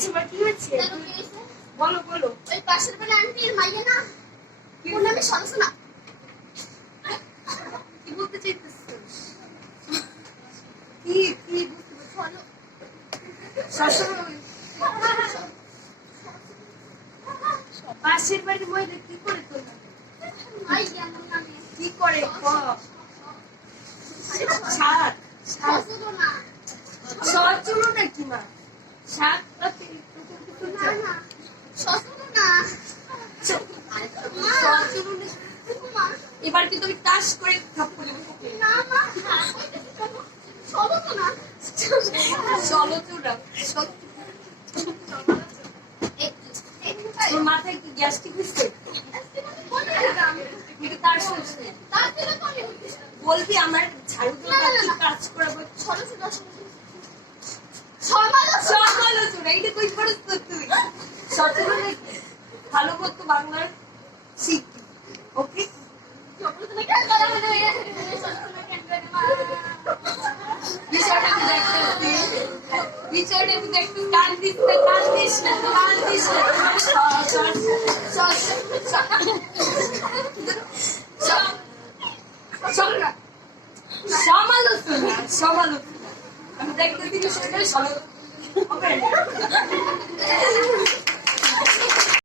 হয়েছে মা? কি হয়েছে বলো বলো। ওই পাশের বাড়ি আন্টির মাইয়া না, ওর নামে সরসনা। কি বলতে চাইতেছিস? কি কি বলো। পাশের বাড়ির মহিলা কি করে তোর মাইয়া নামে কি করে? শাক সরসনা। সচলো নাকি মা? শাক না না সরসনা না। এবার কিন্তু আমি টাস করে থাপ্পড় দেবো। না মা সরসনা। চলো তোরা। তোর মাথায় কি গ্যাস্ট্রিক হয়েছে? বলবি আমার ঝাড়ু দিয়ে কাজ করাবো। সমালোচনা এইটা কই করছ তুই? সচেতন ভালো করতো বাংলার শিখবি। ওকে বিষয়টা একটু কান দিস না, কান দিস না, কান দিস না। সমালোচনা সমালোচনা আমি দেখতে দিলে সেটা সমালোচনা হবে।